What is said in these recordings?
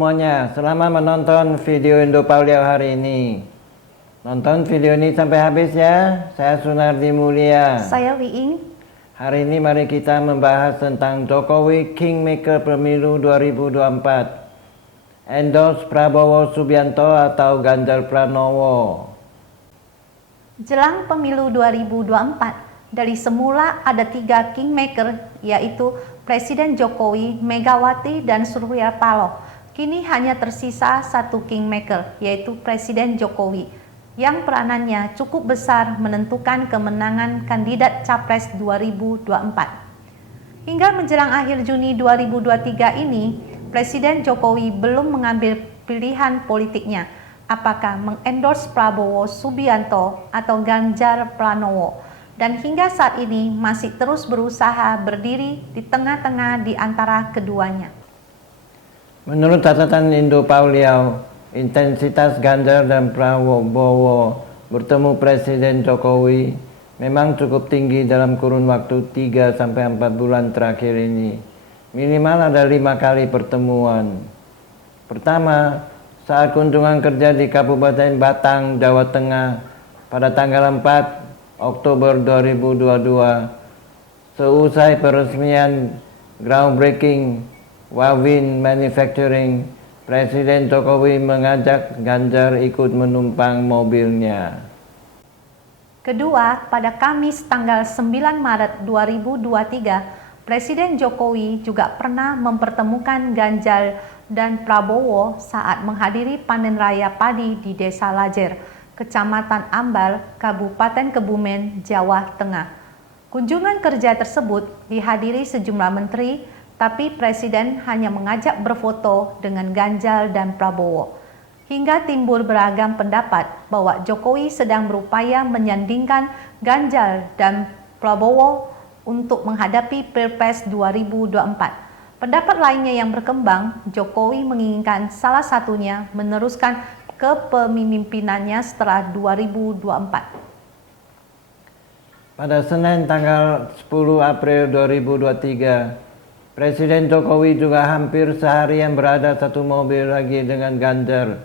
semuanya, selamat menonton video Indo Pauliau hari ini. Nonton video ini sampai habis ya. Saya Sunardi Mulia. Saya Wiing. Hari ini mari kita membahas tentang Jokowi Kingmaker Pemilu 2024. Endorse Prabowo Subianto atau Ganjar Pranowo. Jelang pemilu 2024, dari semula ada 3 kingmaker, yaitu Presiden Jokowi, Megawati, dan Surya Paloh. Kini hanya tersisa 1 kingmaker, yaitu Presiden Jokowi, yang peranannya cukup besar menentukan kemenangan kandidat Capres 2024. Hingga menjelang akhir Juni 2023 ini, Presiden Jokowi belum mengambil pilihan politiknya, apakah mengendorse Prabowo Subianto atau Ganjar Pranowo, dan hingga saat ini masih terus berusaha berdiri di tengah-tengah di antara keduanya. Menurut catatan Indo Pauliau, intensitas Ganjar dan Prabowo bertemu Presiden Jokowi memang cukup tinggi dalam kurun waktu 3-4 bulan terakhir ini. Minimal ada 5 kali pertemuan. Pertama, saat kunjungan kerja di Kabupaten Batang, Jawa Tengah pada tanggal 4 Oktober 2022, seusai peresmian groundbreaking Wavin Manufacturing, Presiden Jokowi mengajak Ganjar ikut menumpang mobilnya. Kedua, pada Kamis tanggal 9 Maret 2023, Presiden Jokowi juga pernah mempertemukan Ganjar dan Prabowo saat menghadiri panen raya padi di Desa Lajer, Kecamatan Ambal, Kabupaten Kebumen, Jawa Tengah. Kunjungan kerja tersebut dihadiri sejumlah menteri, tapi Presiden hanya mengajak berfoto dengan Ganjar dan Prabowo. Hingga timbul beragam pendapat bahwa Jokowi sedang berupaya menyandingkan Ganjar dan Prabowo untuk menghadapi Pilpres 2024. Pendapat lainnya yang berkembang, Jokowi menginginkan salah satunya meneruskan kepemimpinannya setelah 2024. Pada Senin tanggal 10 April 2023, Presiden Jokowi juga hampir seharian berada satu mobil lagi dengan Ganjar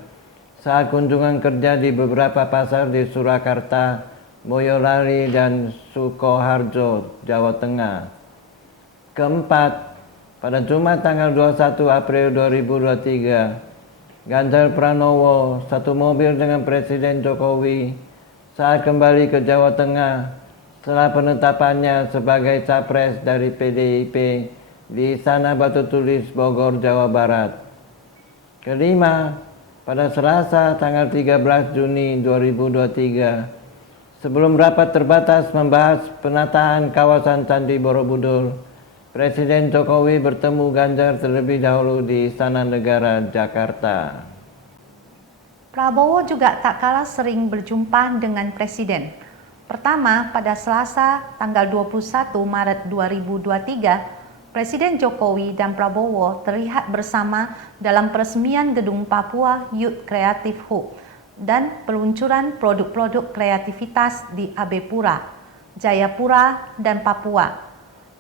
saat kunjungan kerja di beberapa pasar di Surakarta, Boyolali, dan Sukoharjo, Jawa Tengah. Keempat, pada Jumat tanggal 21 April 2023, Ganjar Pranowo satu mobil dengan Presiden Jokowi saat kembali ke Jawa Tengah setelah penetapannya sebagai capres dari PDIP di Istana Batu Tulis, Bogor, Jawa Barat. Kelima, pada Selasa tanggal 13 Juni 2023, sebelum rapat terbatas membahas penataan kawasan Candi Borobudur, Presiden Jokowi bertemu Ganjar terlebih dahulu di Istana Negara, Jakarta. Prabowo juga tak kalah sering berjumpa dengan Presiden. Pertama, pada Selasa tanggal 21 Maret 2023, Presiden Jokowi dan Prabowo terlihat bersama dalam peresmian gedung Papua Youth Creative Hub dan peluncuran produk-produk kreativitas di Abepura, Jayapura, dan Papua.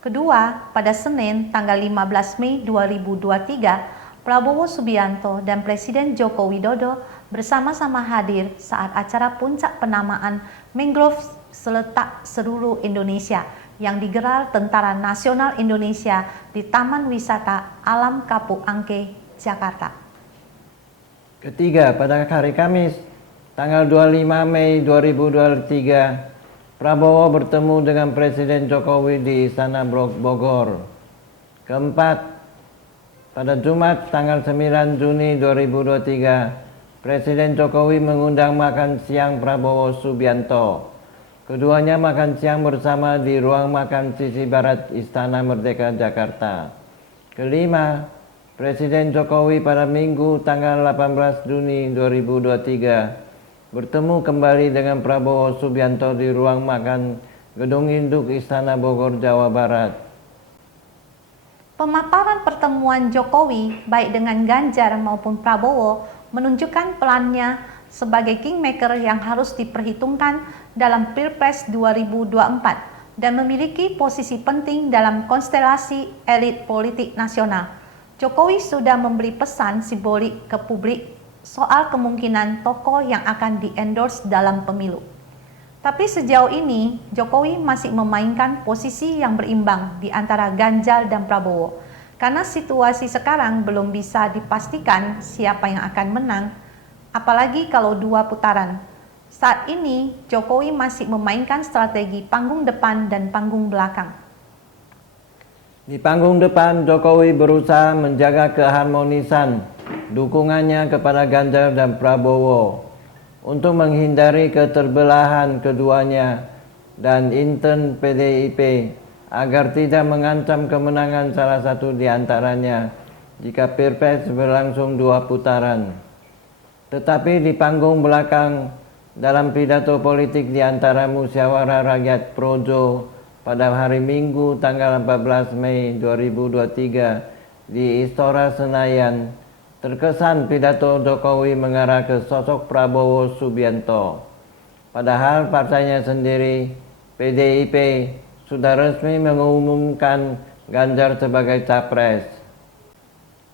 Kedua, pada Senin tanggal 15 Mei 2023, Prabowo Subianto dan Presiden Joko Widodo bersama-sama hadir saat acara puncak penamaan mangrove seletak seluruh Indonesia yang digelar Tentara Nasional Indonesia di Taman Wisata Alam Kapuk Angke, Jakarta. Ketiga, pada hari Kamis, tanggal 25 Mei 2023, Prabowo bertemu dengan Presiden Jokowi di Istana Bogor. Keempat, pada Jumat tanggal 9 Juni 2023, Presiden Jokowi mengundang makan siang Prabowo Subianto. Keduanya makan siang bersama di ruang makan sisi barat Istana Merdeka, Jakarta. Kelima, Presiden Jokowi pada Minggu tanggal 18 Juni 2023 bertemu kembali dengan Prabowo Subianto di ruang makan Gedung Induk Istana Bogor, Jawa Barat. Pemaparan pertemuan Jokowi baik dengan Ganjar maupun Prabowo menunjukkan pelannya sebagai kingmaker yang harus diperhitungkan dalam Pilpres 2024 dan memiliki posisi penting dalam konstelasi elit politik nasional. Jokowi sudah memberi pesan simbolik ke publik soal kemungkinan tokoh yang akan di-endorse dalam pemilu. Tapi sejauh ini, Jokowi masih memainkan posisi yang berimbang di antara Ganjar dan Prabowo. Karena situasi sekarang belum bisa dipastikan siapa yang akan menang, apalagi kalau 2 putaran. Saat ini, Jokowi masih memainkan strategi panggung depan dan panggung belakang. Di panggung depan, Jokowi berusaha menjaga keharmonisan dukungannya kepada Ganjar dan Prabowo untuk menghindari keterbelahan keduanya dan intern PDIP agar tidak mengancam kemenangan salah satu di antaranya jika Pilpres berlangsung 2 putaran. Tetapi di panggung belakang, dalam pidato politik di antara Musyawarah Rakyat Projo pada hari Minggu tanggal 14 Mei 2023 di Istora Senayan, terkesan pidato Jokowi mengarah ke sosok Prabowo Subianto. Padahal partainya sendiri, PDIP, sudah resmi mengumumkan Ganjar sebagai capres.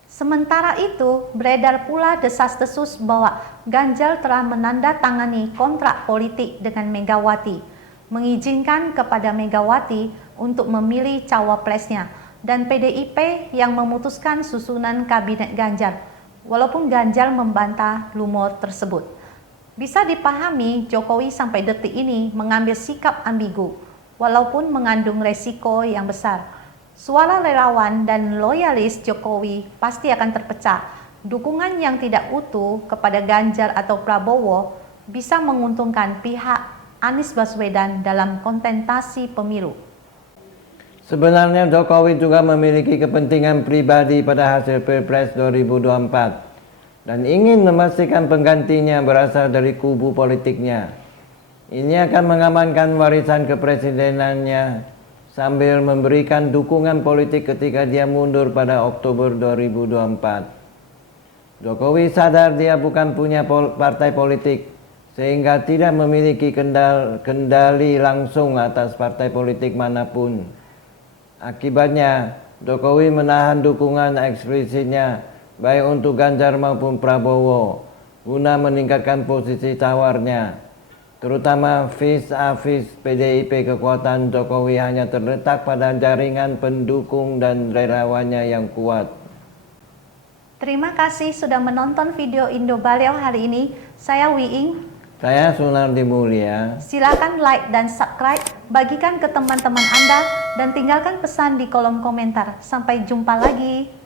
Sementara itu, beredar pula desas-desus bahwa Ganjar telah menandatangani kontrak politik dengan Megawati, mengizinkan kepada Megawati untuk memilih cawapresnya, dan PDIP yang memutuskan susunan kabinet Ganjar, walaupun Ganjar membantah rumor tersebut. Bisa dipahami Jokowi sampai detik ini mengambil sikap ambigu, walaupun mengandung resiko yang besar. Suara relawan dan loyalis Jokowi pasti akan terpecah. Dukungan yang tidak utuh kepada Ganjar atau Prabowo bisa menguntungkan pihak Anies Baswedan dalam kontestasi pemilu. Sebenarnya Jokowi juga memiliki kepentingan pribadi pada hasil Pilpres 2024 dan ingin memastikan penggantinya berasal dari kubu politiknya. Ini akan mengamankan warisan kepresidenannya sambil memberikan dukungan politik ketika dia mundur pada Oktober 2024. Jokowi sadar dia bukan punya partai politik, sehingga tidak memiliki kendali langsung atas partai politik manapun. Akibatnya, Jokowi menahan dukungan eksplisitnya baik untuk Ganjar maupun Prabowo guna meningkatkan posisi tawarnya. Terutama vis-a-vis PDIP, kekuatan Jokowi hanya terletak pada jaringan pendukung dan relawannya yang kuat. Terima kasih sudah menonton video Indo Baliau hari ini. Saya Wiing. Saya Sunardi Mulia. Silakan like dan subscribe, bagikan ke teman-teman Anda, dan tinggalkan pesan di kolom komentar. Sampai jumpa lagi.